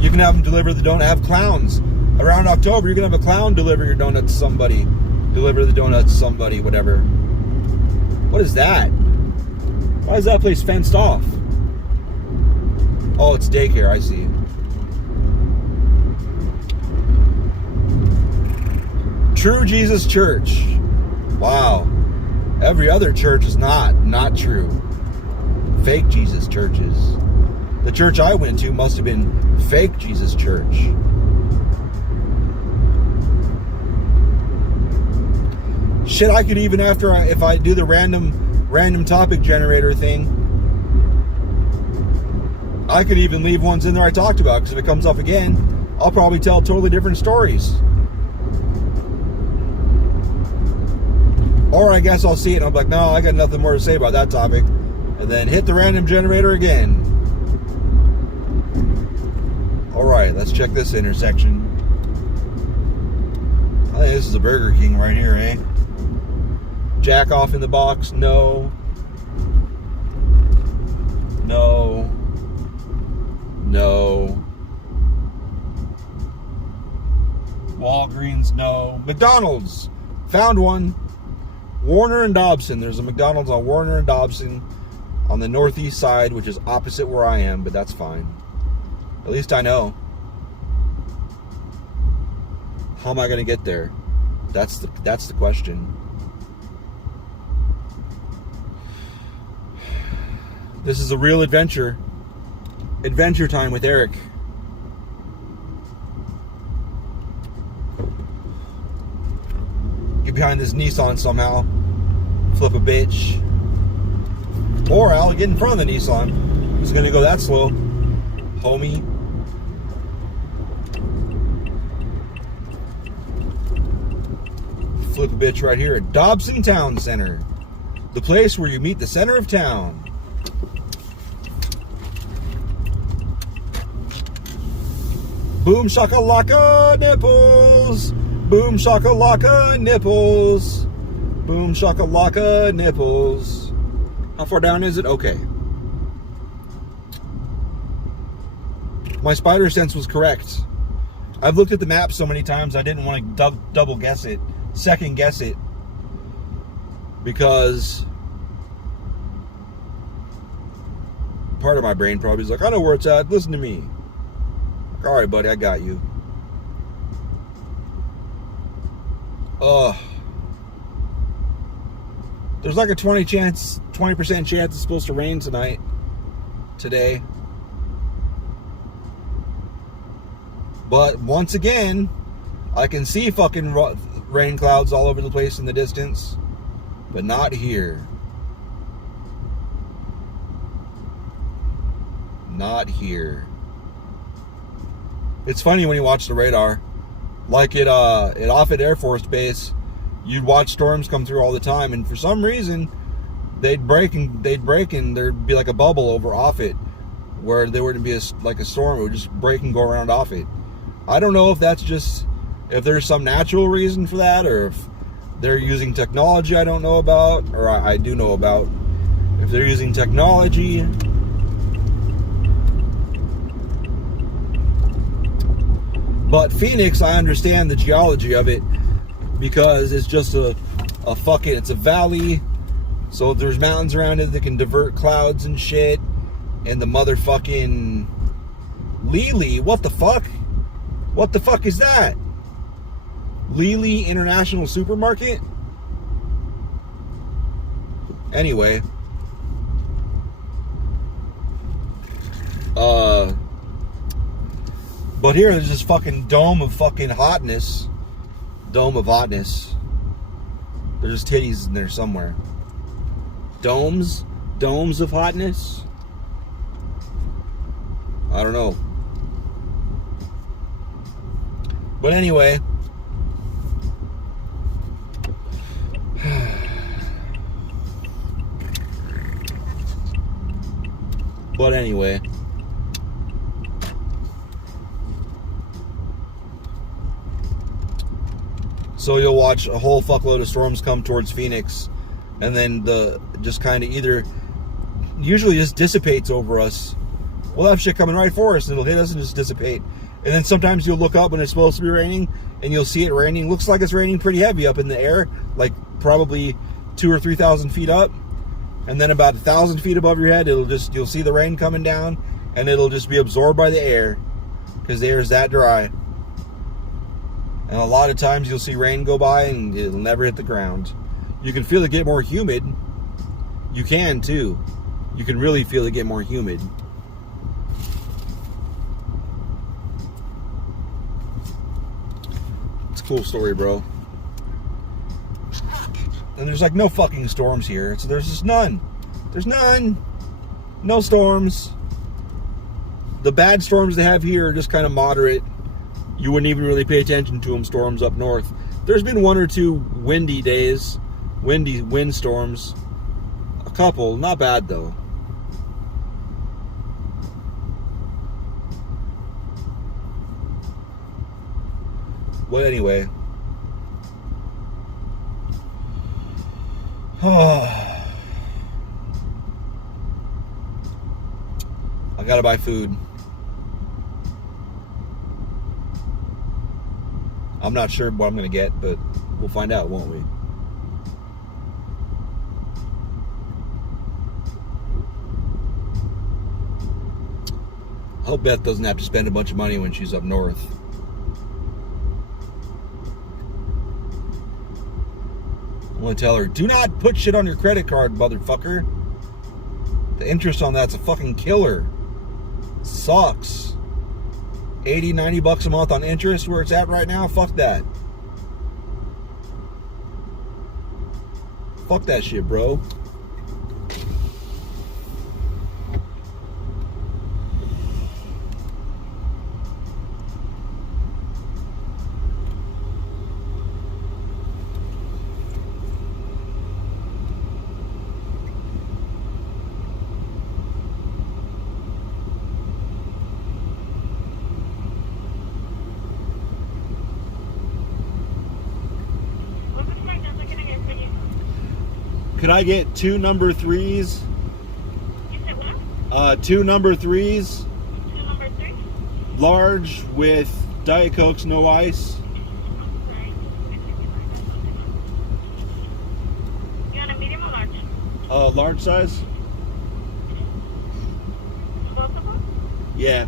you can have them deliver the donut. Have clowns around October. You can have a clown deliver your donut to somebody. Deliver the donut to somebody, whatever. What is that? Why is that place fenced off? Oh, it's daycare, I see. True Jesus Church. Wow. Every other church is not true. Fake Jesus churches. The church I went to must have been fake Jesus church. shit, I could even if I do the random topic generator thing, I could even leave ones in there I talked about, because if it comes up again, I'll probably tell totally different stories. Or I guess I'll see it and I'm like, no, I got nothing more to say about that topic. And then hit the random generator again. Alright, let's check this intersection. I think this is a Burger King right here, eh? Jack off in the box? No. No. No. Walgreens? No. McDonald's! Found one. Warner and Dobson. There's a McDonald's on Warner and Dobson on the northeast side, which is opposite where I am, but that's fine. At least I know. How am I going to get there? That's the question. This is a real adventure. Adventure time with Eric. Get behind this Nissan somehow. Flip a bitch. Or I'll get in front of the Nissan. It's going to go that slow. Homie. Flip a bitch right here at Dobson Town Center. The place where you meet the center of town. Boom shakalaka nipples. Boom shakalaka nipples. Boom shakalaka nipples. How far down is it? Okay. My spider sense was correct. I've looked at the map so many times I didn't want to double guess it. Second guess it. Because part of my brain probably is like, I know where it's at. Listen to me. All right, buddy, I got you. There's like a 20% chance it's supposed to rain today. But once again, I can see fucking rain clouds all over the place in the distance, but not here. Not here. It's funny when you watch the radar. Like at Offutt Air Force Base, you'd watch storms come through all the time, and for some reason, they'd break and there'd be like a bubble over Offutt, where there wouldn't be like a storm. It would just break and go around Offutt. I don't know if that's just, if there's some natural reason for that, or if they're using technology I don't know about, or I do know about. If they're using technology. But Phoenix, I understand the geology of it, because it's just it's a valley, so there's mountains around it that can divert clouds and shit, and the motherfucking Lely, what the fuck? What the fuck is that? Lely International Supermarket? Anyway. But here there's this fucking dome of fucking hotness. Dome of hotness. There's titties in there somewhere. Domes of hotness? I don't know. But anyway. So you'll watch a whole fuckload of storms come towards Phoenix, and then just kind of usually just dissipates over us. We'll have shit coming right for us, and it'll hit us and just dissipate. And then sometimes you'll look up when it's supposed to be raining, and you'll see it raining. Looks like it's raining pretty heavy up in the air, like probably 2,000 or 3,000 feet up. And then about 1,000 feet above your head, you'll see the rain coming down, and it'll just be absorbed by the air, because the air is that dry. And a lot of times you'll see rain go by and it'll never hit the ground. You can feel it get more humid. You can too. You can really feel it get more humid. It's a cool story, bro. And there's like no fucking storms here. So there's just none. There's none. No storms. The bad storms they have here are just kind of moderate. You wouldn't even really pay attention to them, storms up north. There's been one or two windy days, windy wind storms. A couple, not bad though. Well, anyway. I gotta buy food. I'm not sure what I'm gonna get, but we'll find out, won't we? I hope Beth doesn't have to spend a bunch of money when she's up north. I'm gonna tell her, do not put shit on your credit card, motherfucker. The interest on that's a fucking killer. Sucks. 80, 90 bucks a month on interest where it's at right now? Fuck that. Fuck that shit, bro. Could I get 2 number 3s? You said what? 2 number 3s. 2 number 3? Large with Diet Cokes, no ice. You want a medium or large? Large size? Both of them? Yeah.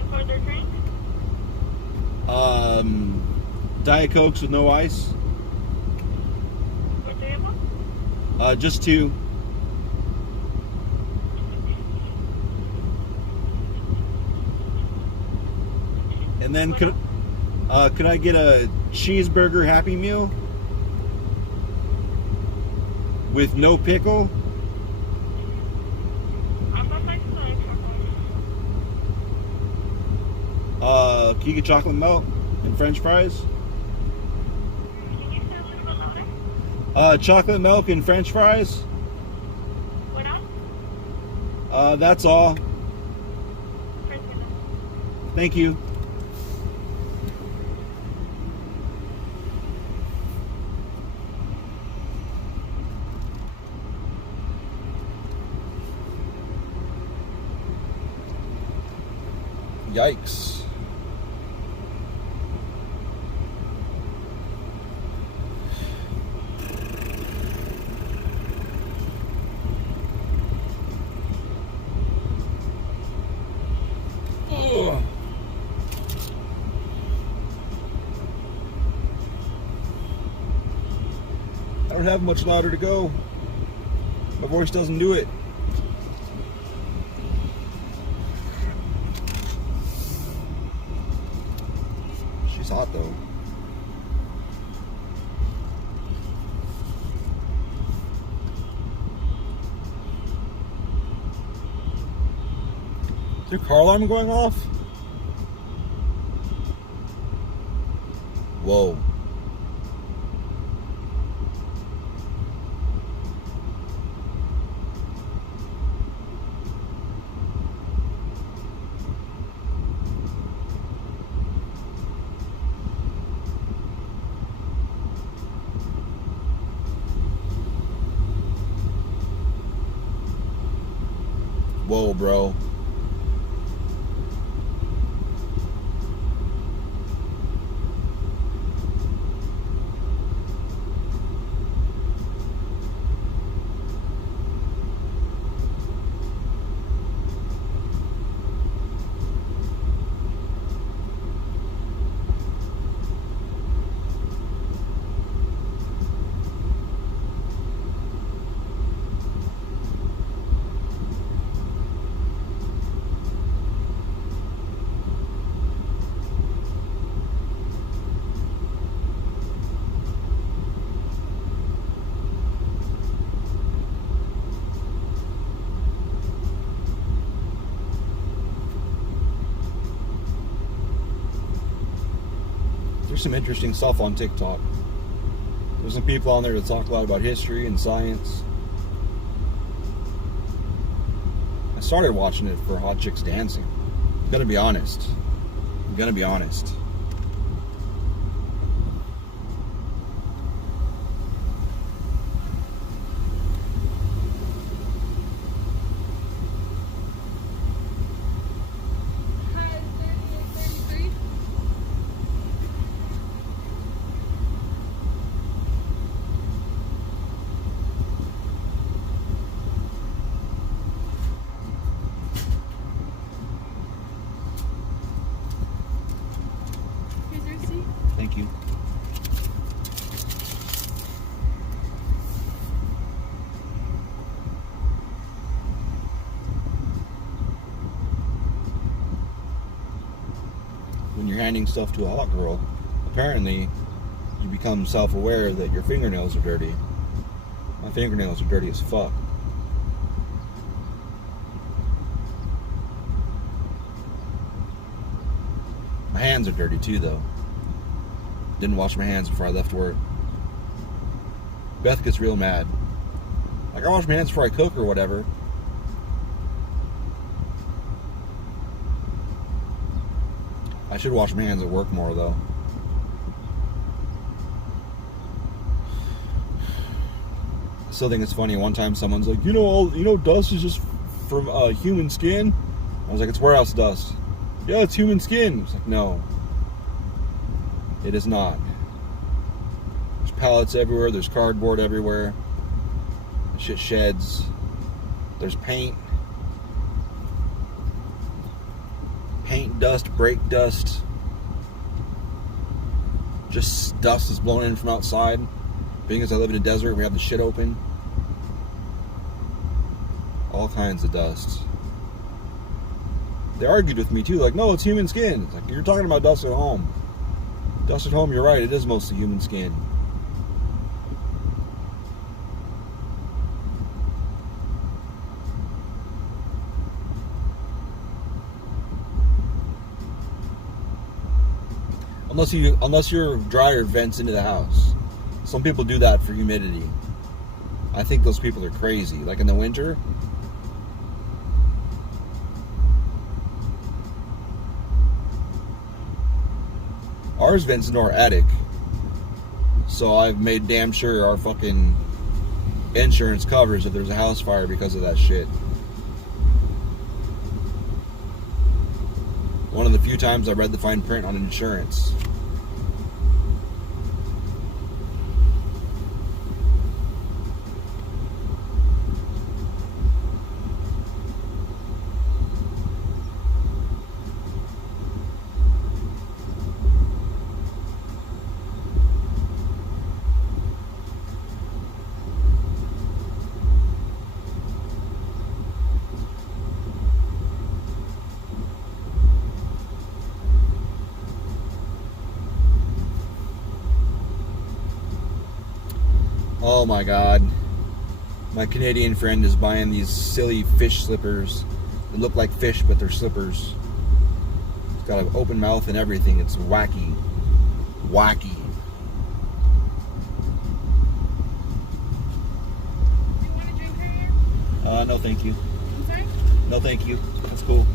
And for their drink? Diet Cokes with no ice. For 3 of them? Just 2. And then could I get a cheeseburger Happy Meal with no pickle? I'm going back to the Can you get chocolate milk and French fries? Can you say a little bit louder? Chocolate milk and French fries. What else? That's all. French fries. Thank you. Yikes. Ugh. I don't have much louder to go. My voice doesn't do it. She's hot though. Is your car alarm going off? Whoa. Whoa, bro. some interesting stuff on TikTok. There's some people on there that talk a lot about history and science. I started watching it for Hot Chicks Dancing. I'm gonna be honest. Thank you. When you're handing stuff to a hot girl, apparently you become self-aware that your fingernails are dirty. My fingernails are dirty as fuck. My hands are dirty too, though. Didn't wash my hands before I left work. Beth gets real mad. Like, I wash my hands before I cook or whatever. I should wash my hands at work more, though. I still think it's funny. One time someone's like, dust is just from human skin. I was like, it's warehouse dust. Yeah, it's human skin. It's like, no. It is not. There's pallets everywhere. There's cardboard everywhere. Shit sheds. There's paint. Paint dust, brake dust. Just dust is blown in from outside. Being as I live in a desert, we have the shit open. All kinds of dust. They argued with me too, like, no, it's human skin. It's like, you're talking about dust at home. Dust at home, you're right, it is mostly human skin. Unless your dryer vents into the house. Some people do that for humidity. I think those people are crazy. Like in the winter, ours vents into our attic. So I've made damn sure our fucking insurance covers if there's a house fire because of that shit. One of the few times I read the fine print on insurance. Oh my god. My Canadian friend is buying these silly fish slippers. They look like fish, but they're slippers. It's got an open mouth and everything. It's wacky. Wacky. You want a drink right here? No thank you. I'm sorry? No thank you. That's cool.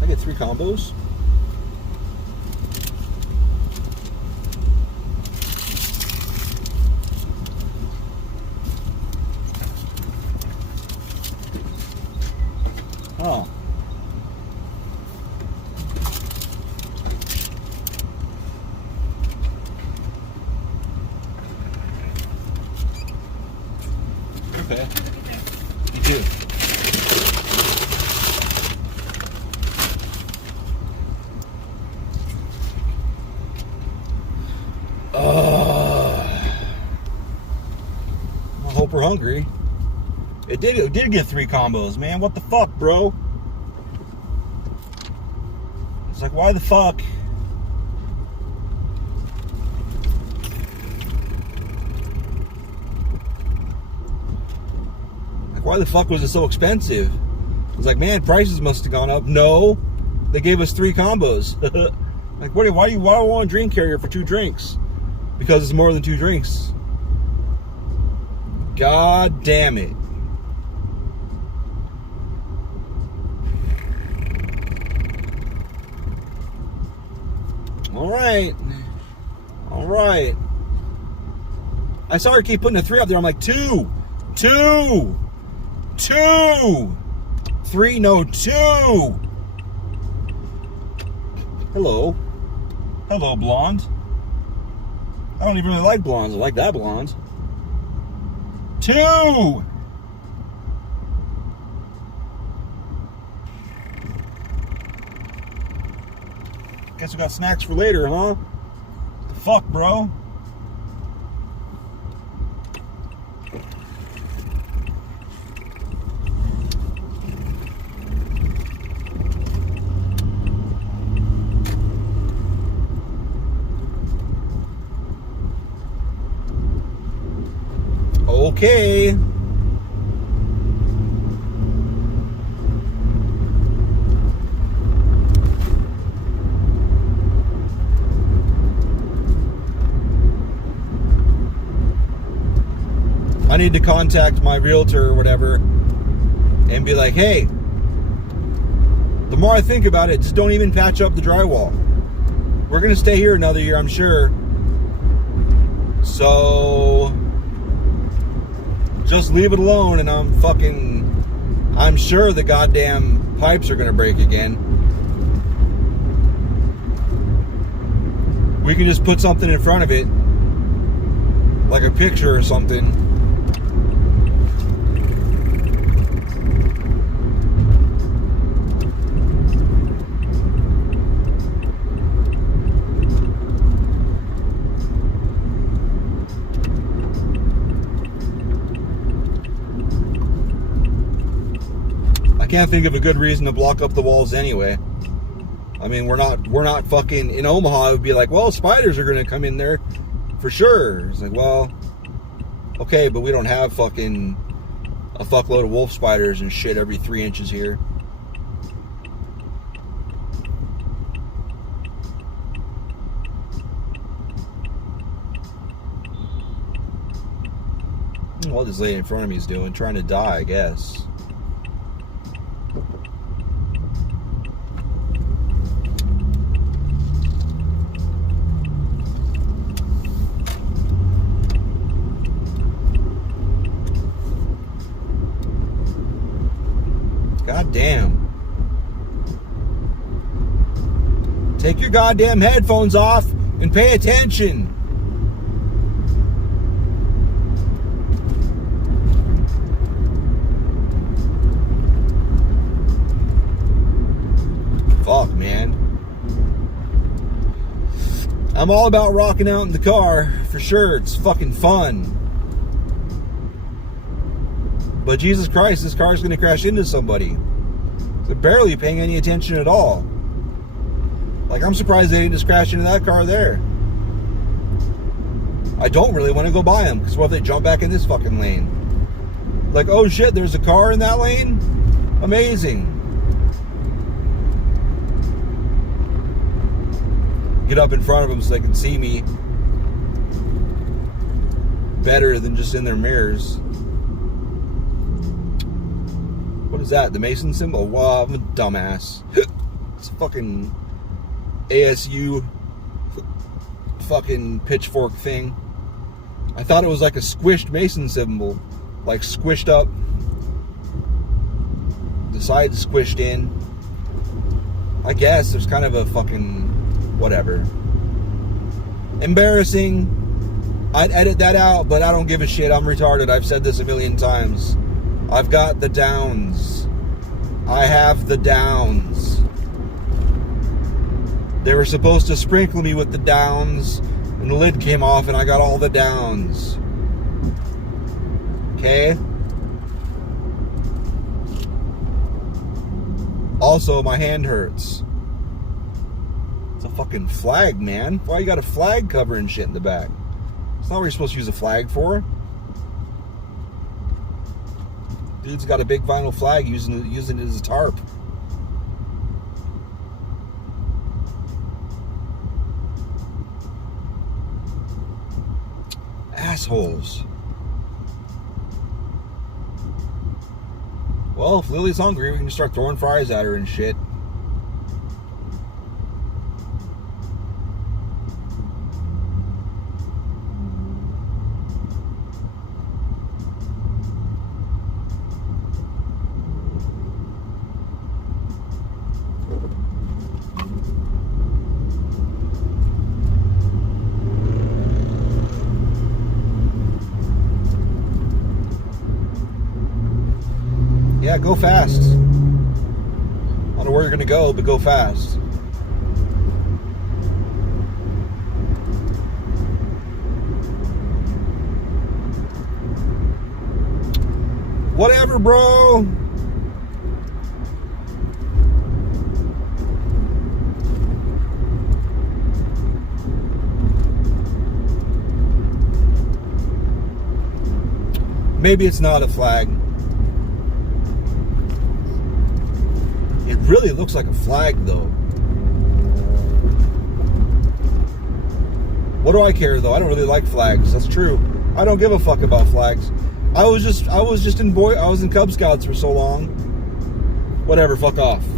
I get 3 combos. Oh. Okay. You too. I hope her hungry. It did get 3 combos, man. What the fuck, bro? It's like, why the fuck? Like, why the fuck was it so expensive? It's like, man, prices must have gone up. No, they gave us 3 combos. Like, why do I want a drink carrier for 2 drinks? Because it's more than 2 drinks. God damn it. All right. I saw her keep putting a 3 up there. I'm like, 2. 3, no, 2. Hello, blonde. I don't even really like blondes. I like that blonde. 2. Guess we got snacks for later, huh? The fuck, bro? Okay. I need to contact my realtor or whatever and be like, hey, the more I think about it, just don't even patch up the drywall. We're going to stay here another year, I'm sure. So just leave it alone, and I'm sure the goddamn pipes are going to break again. We can just put something in front of it, like a picture or something. Can't think of a good reason to block up the walls anyway. I mean, we're not fucking in Omaha. It would be like, well, spiders are gonna come in there for sure. It's like, well, okay, but we don't have fucking a fuckload of wolf spiders and shit every 3 inches here. What this lady in front of me is doing, trying to die, I guess. God damn. Take your goddamn headphones off and pay attention. Fuck, man. I'm all about rocking out in the car, for sure. It's fucking fun. But Jesus Christ, this car's gonna crash into somebody. They're barely paying any attention at all. Like, I'm surprised they didn't just crash into that car there. I don't really want to go by them, because what if they jump back in this fucking lane? Like, oh shit, there's a car in that lane? Amazing. Get up in front of them so they can see me better than just in their mirrors. What is that? The Mason symbol? Wow, I'm a dumbass. It's a fucking ASU fucking pitchfork thing. I thought it was like a squished Mason symbol. Like squished up. The sides squished in. I guess there's kind of a fucking whatever. Embarrassing. I'd edit that out, but I don't give a shit. I'm retarded. I've said this a million times. I've got the downs. I have the downs. They were supposed to sprinkle me with the downs, and the lid came off, and I got all the downs. Okay? Also, my hand hurts. It's a fucking flag, man. Why you got a flag covering shit in the back? It's not what you're supposed to use a flag for. Dude's got a big vinyl flag using it as a tarp. Assholes. Well, if Lily's hungry, we can just start throwing fries at her and shit. Yeah, go fast. I don't know where you're gonna go, but go fast. Whatever, bro. Maybe it's not a flag. It really looks like a flag, though. What do I care, though? I don't really like flags. That's true. I don't give a fuck about flags. I was in Cub Scouts for so long. Whatever, fuck off.